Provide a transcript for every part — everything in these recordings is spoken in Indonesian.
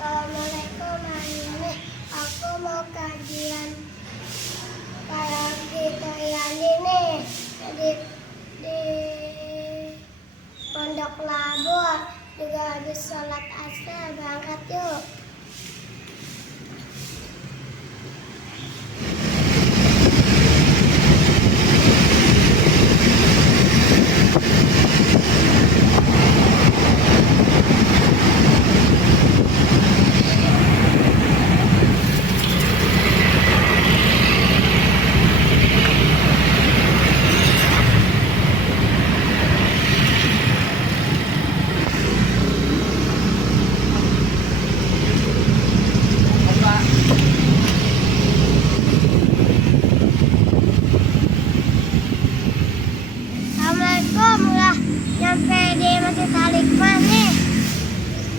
Assalamualaikum, hari ini aku mau kajian kayak gitu yang ini di Pondok Labu juga habis sholat asar, berangkat yuk. Assalamualaikum, udah nyampe di Masjid Al-Hikmah nih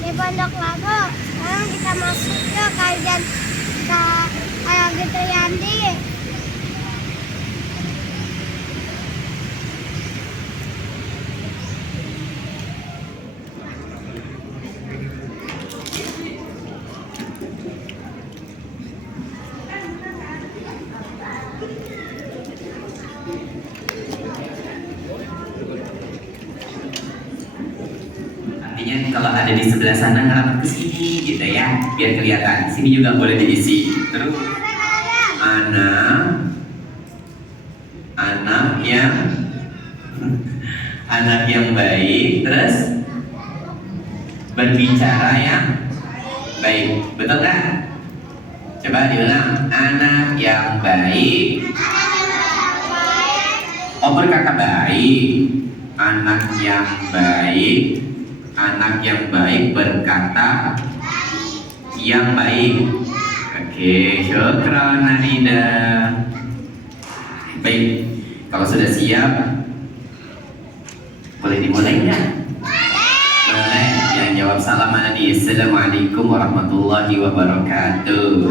di Pondok Labu. Sekarang kita masuk ke kajian kayak gitu Yandi. Artinya kalau ada di sebelah sana ngarap ke sini gitu ya, biar kelihatan. Sini juga boleh diisi. Terus anak yang baik, terus berbicara yang baik, betul kan? Coba diulang, anak yang baik. Oh, berkata baik, anak yang baik. Anak yang baik berkata yang baik. Oke, syukran Narida. Baik, kalau sudah siap, boleh dimulai nggak? Boleh. Yang jawab salam Adi. Assalamualaikum warahmatullahi wabarakatuh.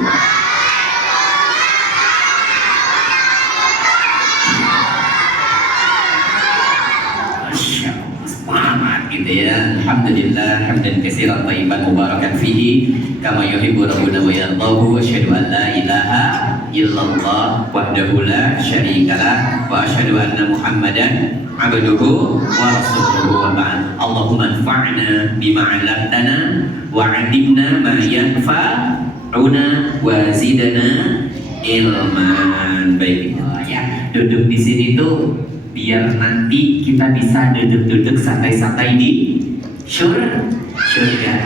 Gitu ya. Alhamdulillah hamdan katsiran thayyiban mubarakan fihi kama yuhibbu rabbuna wa yardahu. Asyhadu an la ilaha illallah wahdahu la syarikalah wa asyhadu anna Muhammadan abduhu wa rasuluhu wa ba'd. Allahumma anfa'na bima 'allamtana wa 'allimna ma yanfa'una wa zidna ilman. Baik ya, duduk di sini tuh biar nanti kita bisa duduk-duduk santai-santai di surga.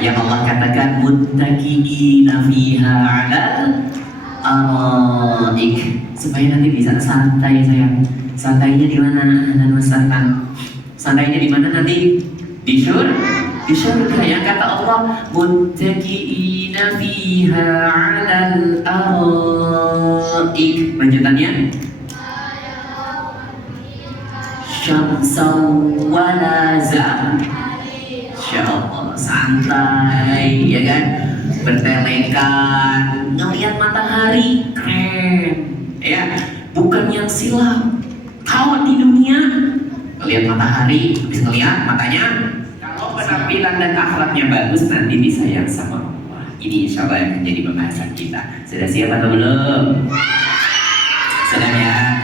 Yang Allah katakan muttaqiina fiha 'alal araik, supaya nanti bisa santai sayang. Santainya di mana? Dan santainya di mana nanti? Di surga. Yang kata Allah muttaqiina fiha 'alal araik. Lanjutannya syamsan walaza. Insyaallah santai ya kan, bertelekan ngelihat matahari, keren ya, bukan yang silam kawat di dunia ngelihat matahari habis ngelihat matanya. Kalau penampilan dan akhlaknya bagus nanti disayang sama Allah. Ini insya Allah yang menjadi pembahasan kita. Sudah siap atau belum? Sudah ya.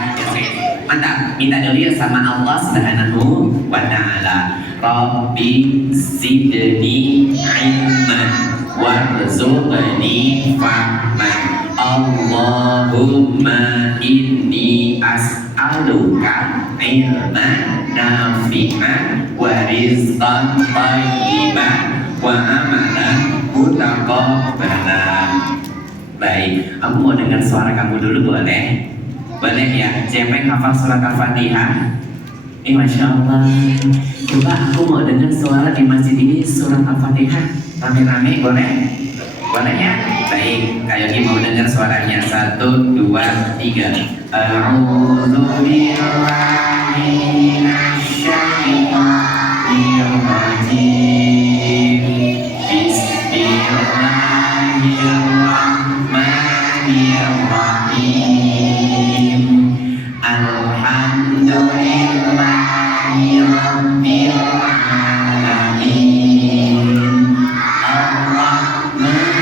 Mantap, minta dulu ya sama Allah Subhanahu wa ta'ala. Rabbi zidni ilman warzuqni fahman. Allahumma inni as'aluka ilman nafi'an wa rizqan thayyiban wa amalan mutaqabbalan. Baik, aku mau dengar suara kamu dulu boleh? Boleh ya, siapa yang hafal surat Al-Fatihah? Masya Allah. Coba aku mau dengar suara di masjid ini surat Al-Fatihah rame-rame, boleh? Boleh ya? Baik, kayaknya mau dengar suaranya. 1, 2, 3. A'udzu billahi minasyaitonir rajim. Bismillahirrahmanirrahim. Alhamdulillahi rabbil alamin. Ar-Rahman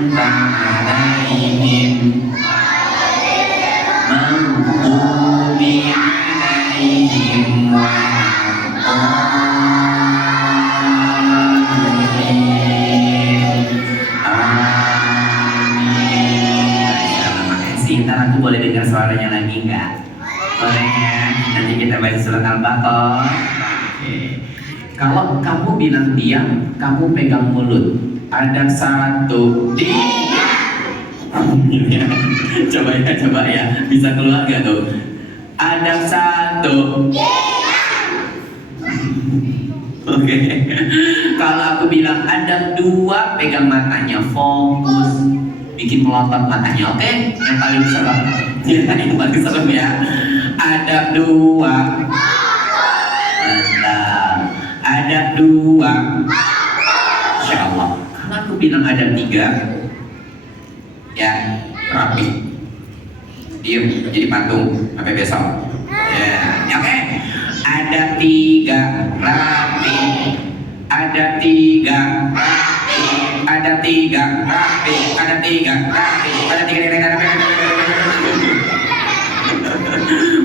anta alaihim maghdubi alaihim waladdallin. Amin. Makasih. Ntar aku boleh dengar suaranya lagi nggak? Boleh ya. Nanti kita baca surat Al-Baqarah. Oke. Kalau kamu bilang diam, kamu pegang mulut. Ada 1, 3. Coba ya. Bisa keluar gak tuh? Ada 1. Oke. Kalau aku bilang ada 2, pegang matanya, fokus, bikin melotot matanya. Oke? Yang paling serem. Yang paling serem ya. Ada 2. Mantap. Ada 2. Insya Allah. Kalau aku bilang ada 3, ya rapi. Diem, jadi patung sampai besok. Ya, oke. Ada 3, rapi. Ada 3, rapi. Ada 3, rapi. Ada 3, rapi. Ada 3, rapi.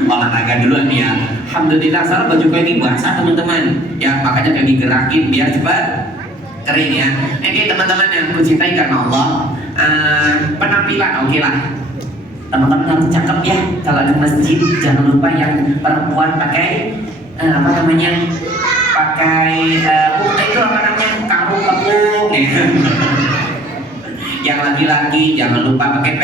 Olahraga dulu nih ya. Alhamdulillah, salah baju kaki basah teman-teman. Ya makanya kaki gerakin biar cepat kering ya. Oke teman-teman yang aku cintai karena Allah, penampilan oke lah. Teman-teman harus cakep ya. Kalau ke masjid jangan lupa yang perempuan pakai apa namanya? Pakai itu apa namanya? Karung kepung ya. Yang laki-laki jangan lupa pakai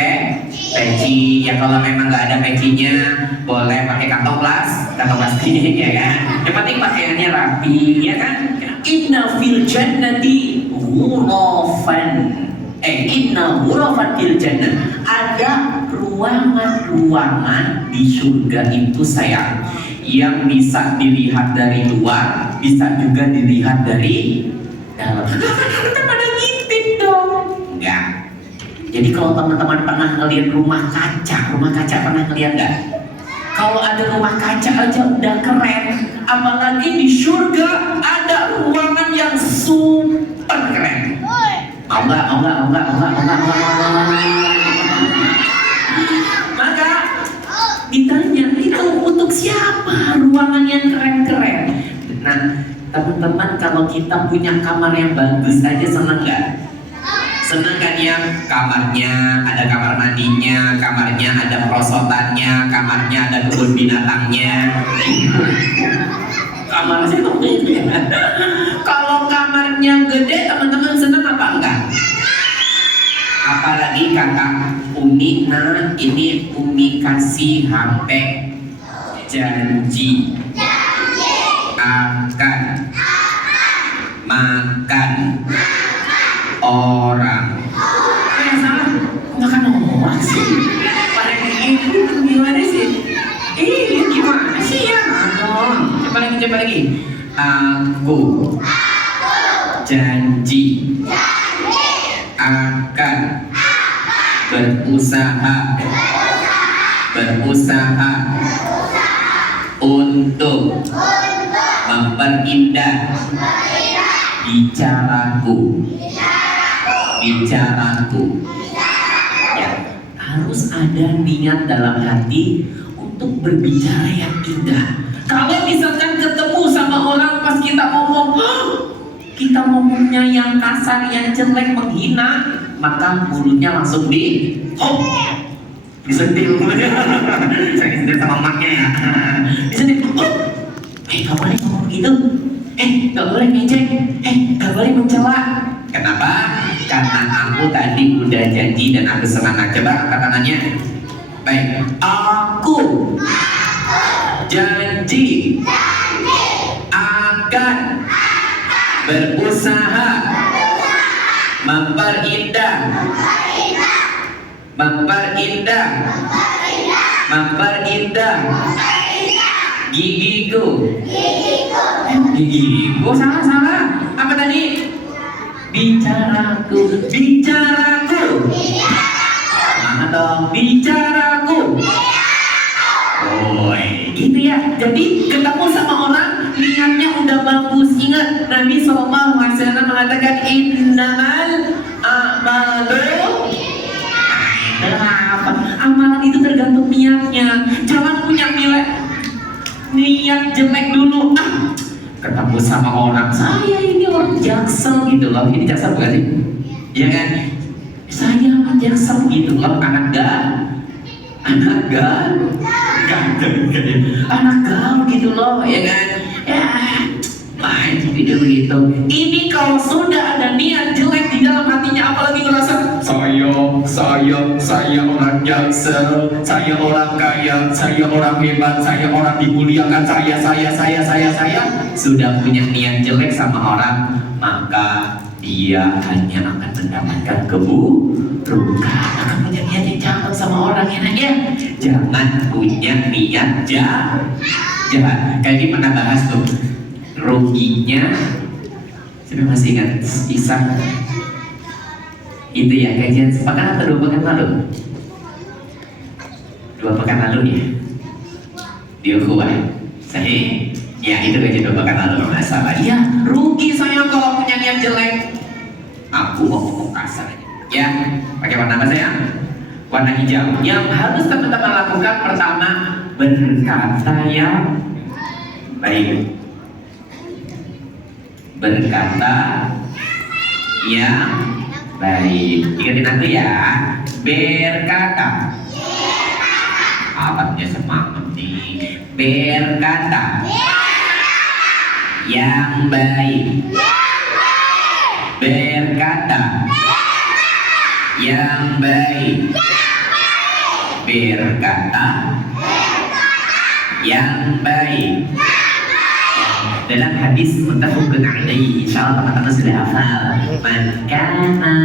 peci. Ya kalau memang nggak ada pecinya boleh pakai kantong plastik ya kan. Yang penting pakaiannya rapi ya kan. Inna fil jannati ghurafan. Inna ghurafan fil jannah. Ada ruangan-ruangan di surga itu sayang, yang bisa dilihat dari luar, bisa juga dilihat dari dalam. Kita pada ngintip dong. Enggak. Jadi kalau teman-teman pernah ngeliat rumah kaca pernah ngeliat nggak? Kalau ada rumah kaca aja udah keren, apalagi di surga ada ruangan yang super keren. Mau nggak? Maka ditanya itu untuk siapa ruangan yang keren-keren? Nah, teman-teman kalau kita punya kamar yang bagus aja seneng nggak? Seneng kan ya? Kamarnya ada kamar mandinya, kamarnya ada perosotannya, kamarnya ada kebun binatangnya. Kamar sih kalau kamarnya gede teman-teman seneng apa enggak? Apalagi kakak Umi, nah ini Umi kasih HP janji akan makan orang. Yang salah makan orang sih. Pada ini gimana sih? Gimana sih ya? Coba lagi. Aku janji akan berusaha untuk memperindah bicaraku. Ya, harus ada niat dalam hati untuk berbicara yang indah. Kalau misalkan ketemu sama orang pas kita ngomongnya yang kasar, yang jelek, menghina, maka mulutnya langsung disentil. Saya disentil sama emaknya ya. Disentil. Gak boleh ngomong gitu. Gak boleh ngejek. Gak boleh mencela. Kenapa? Karena aku tadi udah janji dan aku semangat. Coba angkat tangannya. Baik. Aku janji akan berusaha memperindah gigiku. Salah. Apa tadi? Bicaraku. Mana dong? Bicaraku. Gitu ya. Jadi ketemu sama orang niatnya udah bagus. Ingat Nabi SAW mengatakan innamal a'malu jangan punya niat jelek dulu. Ketemu sama orang, saya ini orang Jaksel gitu loh. Ini Jaksel bukan sih? Iya kan? Saya orang Jaksel gitu loh. Anak gaul gitu loh, ya kan? Ya, main video begitu. Ini kalau sudah ada niat jelek di dalam hatinya, apalagi ngerasa saya orang Jaksel, saya orang kaya, saya orang hebat, saya orang dimuliakan, saya sudah punya niat jelek sama orang, maka dia hanya akan mendapatkan keburukan. Akan punya niat yang jahat sama orang, ya. Jangan punya niat jahat. Kayak gimana bahas tuh ruginya. Siapa masih ingat kisah itu ya, kajian sepekan atau 2 pekan lalu? 2 pekan lalu ya, di Ukhuwah Sahih. Ya itu kajian 2 pekan lalu masalah. Ya rugi saya kalau punya niat jelek. Aku mau ngomong kasar ya, pakai warna apa saya? Warna hijau. Yang harus teman-teman lakukan pertama, berkata yang baik. Berkata yang baik. Ingatin aku ya. Berkata. Alatnya semangat nih. Berkata yang baik. Berkata yang baik. Berkata yang baik. Dalam hadis muttafaqun alaihi, insyaallah teman-teman sudah hafal. Man kana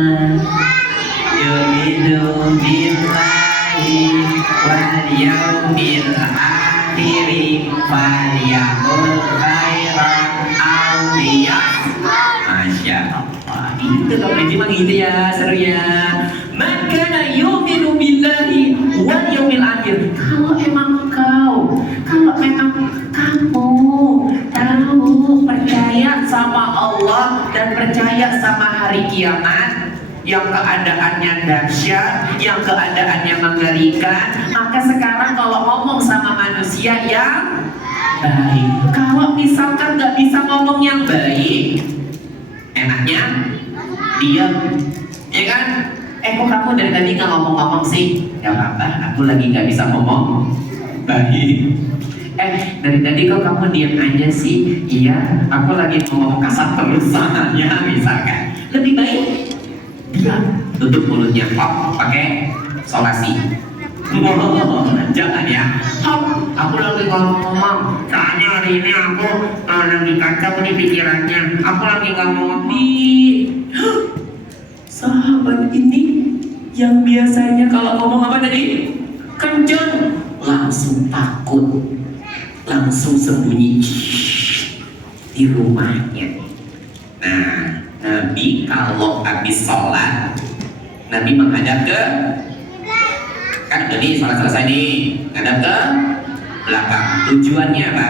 yu'minu billahi wal yawmil akhir falyaqul khairan aw liyasmut. Masya Allah, itu kalau memang gitu ya, seru ya. Man kana yu'minu billahi wal yawmil akhir. Kalau memang kamu tahu percaya sama Allah dan percaya sama hari kiamat yang keadaannya dahsyat, yang keadaannya mengerikan, maka sekarang kalau ngomong sama manusia yang baik. Kalau misalkan nggak bisa ngomong yang baik, enaknya diam, ya kan? Kok kamu dari tadi nggak ngomong-ngomong sih? Ya apa? Aku lagi nggak bisa ngomong baik. Dari tadi kok kamu diam aja sih? Iya, aku lagi mau ngomong kasar terus soalnya, misalkan. Lebih baik diam, tutup mulutnya, pakai solasi. Jangan ya. Aku lagi ngomong, soalnya hari ini aku lagi kacau nih pikirannya. Aku lagi nggak mau ngomong. Sahabat ini yang biasanya kalau ngomong apa tadi? Kenceng, langsung takut, langsung sembunyi di rumahnya. Nah, Nabi kalau habis sholat, Nabi menghadap ke, kan jadi sholat selesai nih, menghadap ke belakang. Tujuannya apa?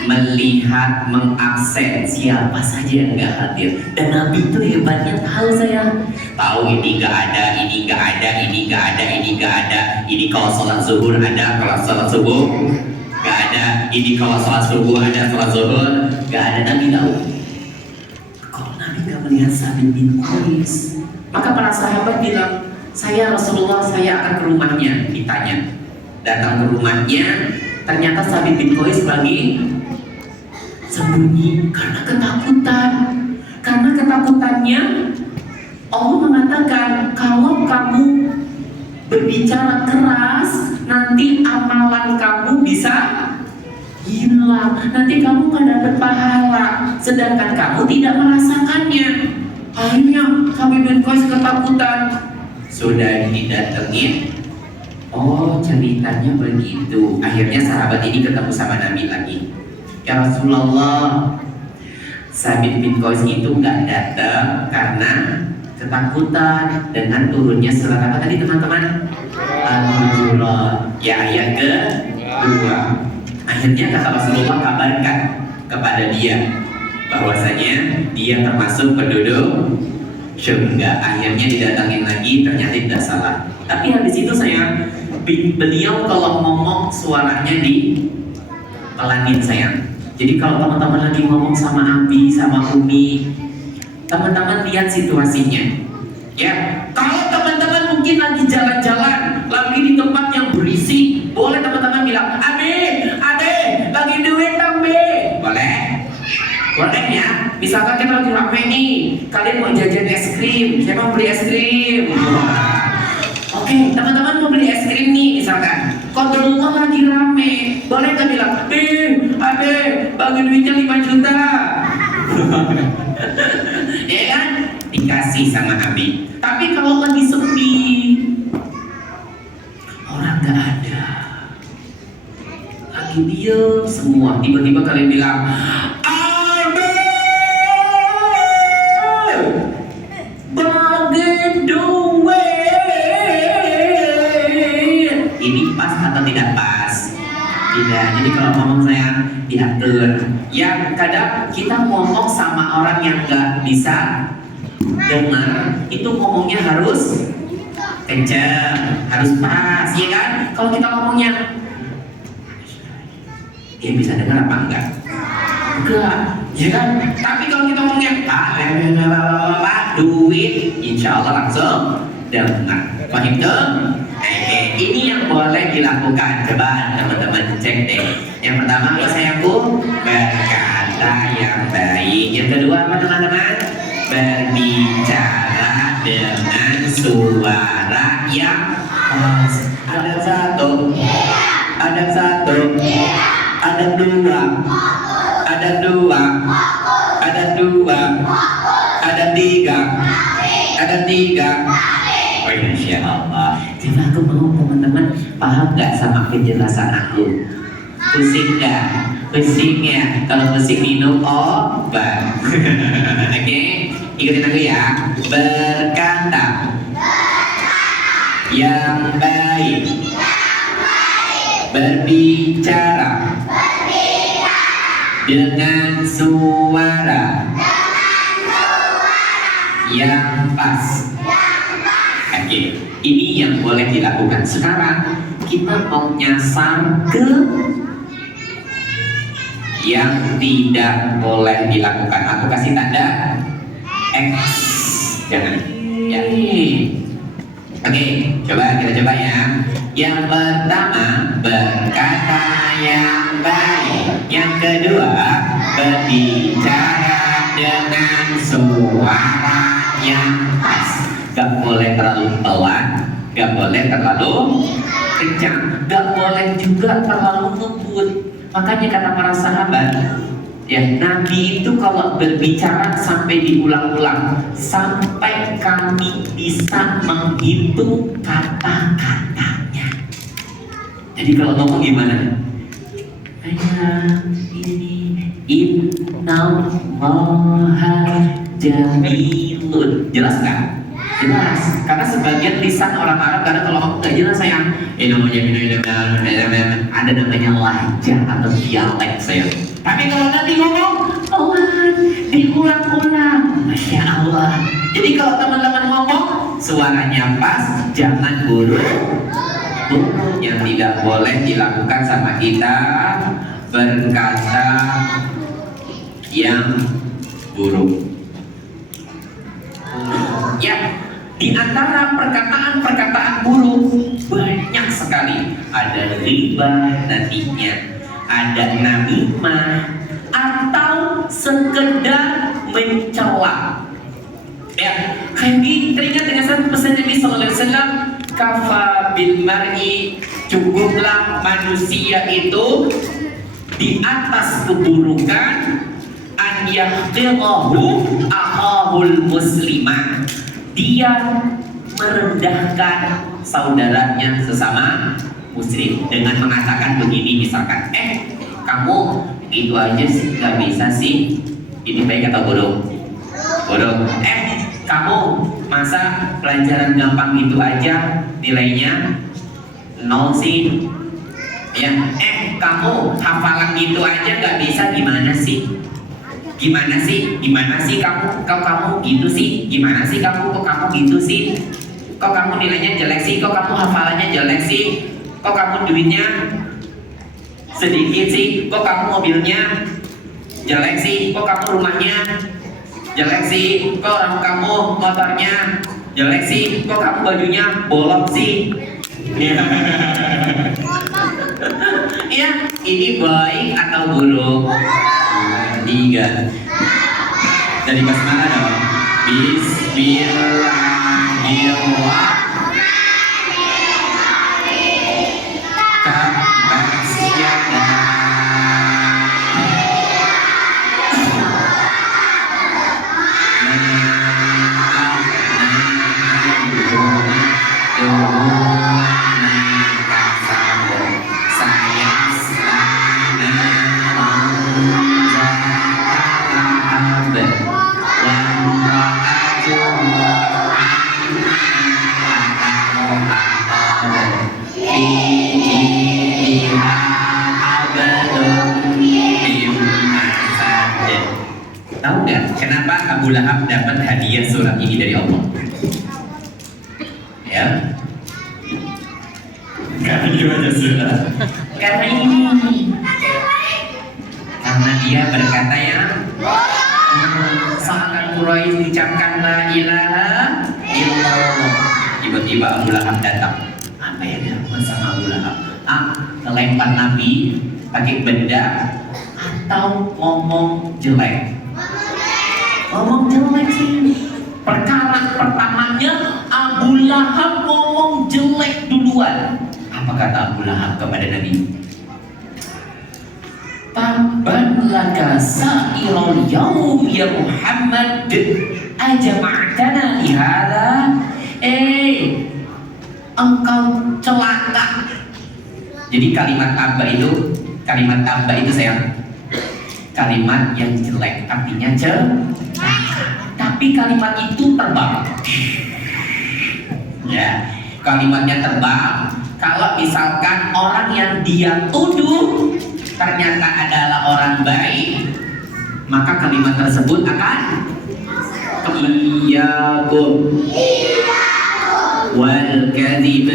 Melihat, mengakses siapa saja yang nggak hadir. Dan Nabi itu hebatnya tahu, saya tahu ini nggak ada, ini nggak ada, ini nggak ada, ini nggak ada. Ini kalau sholat zuhur ada, kalau sholat subuh nggak ada. Ini kalau sholat subuh ada, sholat zuhur nggak ada. Nabi tahu. Kalau Nabi nggak melihat Sabit bin Qais, maka para sahabat bilang, saya Rasulullah, saya akan ke rumahnya. Ditanya, datang ke rumahnya, ternyata Sabit bin Qais lagi sembunyi karena ketakutan. Karena ketakutannya, Allah mengatakan kalau kamu berbicara keras, nanti amalan kamu bisa hilang, nanti kamu nggak dapat pahala, sedangkan kamu tidak merasakannya. Akhirnya Sabit bin Qais ketakutan, sudah didatengin. Oh, ceritanya begitu. Akhirnya sahabat ini ketemu sama Nabi lagi. Ya Rasulullah, Sabit bin Qais itu nggak datang karena ketakutan dengan turunnya surat apa tadi teman-teman? Al-Hujurat. Ya ayat kedua. Akhirnya kata Rasulullah kabarkan kepada dia bahwasanya dia termasuk penduduk Enggak, akhirnya didatangin lagi, ternyata tidak salah. Tapi habis itu beliau kalau ngomong suaranya di pelanin sayang. Jadi kalau teman-teman lagi ngomong sama Abi, sama Umi, teman-teman lihat situasinya. Ya, kalau teman-teman mungkin lagi jalan-jalan, lagi di tempat yang berisik, boleh teman-teman bilang, Ade, lagi duit dong, Be. Boleh? Boleh ya? Misalkan kita lagi rame nih, kalian mau jajan es krim, saya mau beli es krim. Oke, teman-teman mau beli es krim nih, misalkan kontrol lagi rame, boleh nggak bilang, Ade, bagi duitnya 5 juta. Ya kan? Dikasih sama Abi. Tapi kalau lagi sepi, orang nggak ada, lagi diem semua, tiba-tiba kalian bilang, Ade, bagi duit. Ini pas atau tidak pas? Tidak. Jadi kalau ngomong saya diatur. Ya kadang kita ngomong sama orang yang nggak bisa dengar, itu ngomongnya harus kencang, harus pas, ya kan? Kalau kita ngomongnya, dia bisa dengar apa enggak? Enggak, ya kan? Tapi kalau kita ngomongnya, duit, insya Allah langsung dengar. Paham tuh? Ini yang boleh dilakukan. Coba teman-teman cek deh. Yang pertama apa sayangku? Berkata yang baik. Yang kedua apa teman-teman? Berbicara dengan suara yang pas. Ada satu, ada dua, ada tiga. Oh Masya Allah. Coba aku mau teman-teman paham nggak sama penjelasan aku? Pusing nggak? Pusing ya? Kalau pusing minum obat. Oke, ikutin aku ya. Berkata yang baik, berbicara dengan suara yang pas. Oke, ini yang boleh dilakukan. Sekarang kita mau nyasar ke yang tidak boleh dilakukan. Aku kasih tanda X. Jangan. Ya. Oke, coba kita coba ya. Yang pertama, berkata yang baik. Yang kedua, berbicara dengan suara yang pas. Gak boleh terlalu pelan, gak boleh terlalu kencang, gak boleh juga terlalu lembut. Makanya kata para sahabat, ya Nabi itu kalau berbicara sampai diulang-ulang, sampai kami bisa menghitung kata-katanya. Jadi kalau ngomong gimana? Innallaha jamilun. Jelas nggak? Jelas, karena sebagian lisan orang Arab kadang kalau ngomong nggak jelas sayang. Ada namanya lahjah atau dialek sayang. Tapi kalau nanti ngomong, diulang-ulang, Masya Allah. Jadi kalau teman-teman ngomong, suaranya pas, jangan buruk. Yang tidak boleh dilakukan sama kita, berkata yang buruk. Ya, di antara perkataan-perkataan buruk banyak sekali. Ada riba nantinya, ada namimah, atau sekedar mencela. Ya, kayak teringat dengan satu pesan Nabi Sallallahu Alaihi Wasallam, kafa bil mar'i, cukuplah manusia itu di atas keburukan an yahqirahu akhahul muslimah, dia merendahkan saudaranya sesama muslim dengan mengatakan begini, misalkan kamu itu aja sih nggak bisa sih, ini baik atau bodoh? Bodoh. Kamu masa pelajaran gampang itu aja nilainya 0 sih? Ya, kamu hafalan gitu aja nggak bisa, gimana sih? Gimana sih kamu gitu sih? Gimana sih kamu kok kamu gitu sih? Kok kamu nilainya jelek sih? Kok kamu hafalannya jelek sih? Kok kamu duitnya sedikit sih? Kok kamu mobilnya jelek sih? Kok kamu rumahnya jelek sih? Kok orang kamu motornya jelek sih? Kok kamu bajunya bolong sih? Iya, ini baik atau buruk? Tiga. Dari kelas mana dong? Tahu nggak kenapa Abu Lahab dapat hadiah surat ini dari Allah? Ya, karena dia baca surat. Karena ini, karena dia berkata ya, saat Quraisy ucapkan la ilaha illallah, tiba-tiba Abu Lahab datang. Apa yang dilakukan sama Abu Lahab? Lempar Nabi pakai benda atau ngomong jelek? Ngomong jelek sih. Perkara pertamanya Abu Lahab ngomong jelek duluan. Apa kata Abu Lahab kepada Nabi? Tabban laka sa'irul yaum ya Muhammad ajma'tana lihada. Engkau celaka. Jadi kalimat tabba itu sayang, kalimat yang jelek, artinya tapi kalimat itu terbang. Ya, kalimatnya terbang. Kalau misalkan orang yang dia tuduh ternyata adalah orang baik, maka kalimat tersebut akan iyyakum wal kadhib,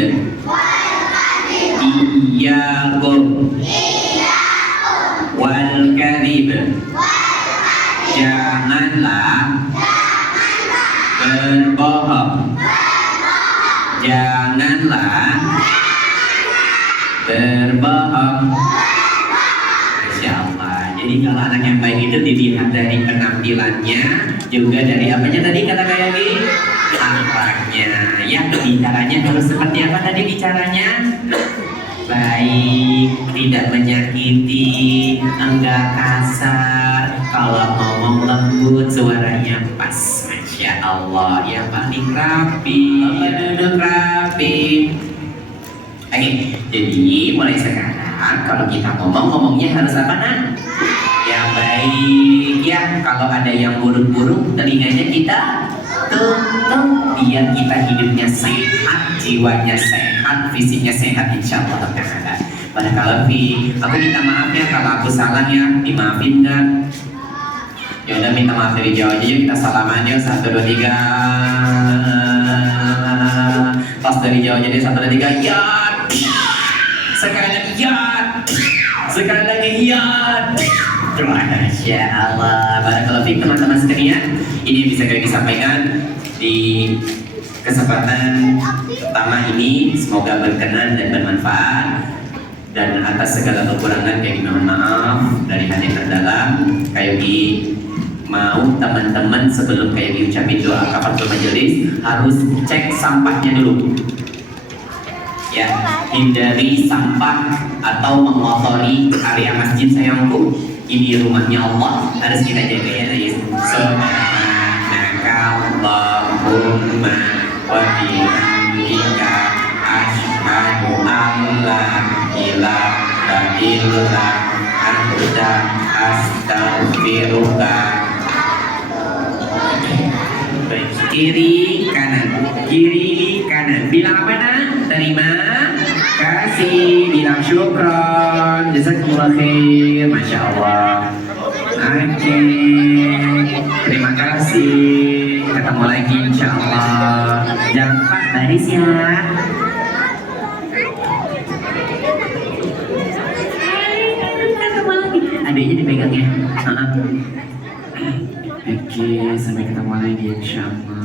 iyyakum wal kadhib, janganlah berbohong, janganlah berbohong. Masya Allah. Jadi kalau anak yang baik itu dilihat dari penampilannya, juga dari apanya tadi kata kayak gini, akhlaknya. Ya, bicaranya harus seperti apa tadi bicaranya? Baik, tidak menyakiti, enggak kasar. Kalau ngomong lembut, suaranya pas. Masya Allah, yang paling rapi, duduk rapi. Oke, jadi mulai sekarang kalau kita ngomongnya harus apa nak? Yang baik ya. Kalau ada yang buruk-buruk, telinganya kita tutup biar kita hidupnya sehat, jiwanya sehat, fisiknya sehat, insya Allah. Padahal aku minta maaf ya kalau aku salah ya, dimaafin nggak? Ya udah minta maaf dari jauh aja, kita salaman yuk, 1, 2, 3. Pas dari jauh jadi 1, 2, 3, ya. Sekali lagi ya. Sekali lagi ya. Masya Allah. Barakallahu fiik teman-teman sekalian. Ini yang bisa kami sampaikan di kesempatan pertama ini. Semoga berkenan dan bermanfaat. Dan atas segala kekurangan kami mohon maaf dari hati terdalam. Kayogi mau teman-teman sebelum Kayogi ucapin doa kafaratul majelis harus cek sampahnya dulu. Ya, hindari sampah atau mengotori area masjid sayangku. Ini rumahnya Allah, harus kita jaga ya guys. Subhanakallahumma wa bihamdika asyhadu an la ilaha illa anta astaghfiruka. Baik, kiri kanan. Bilang apa nak? Terima kasih, bilang syukron, jazakumullah khair, masya Allah. Oke, terima kasih. Ketemu lagi insya Allah. Jangan lupa baris ya. Ketemu lagi. Adiknya dipegang ya. Oke, sampai ketemu lagi insya Allah.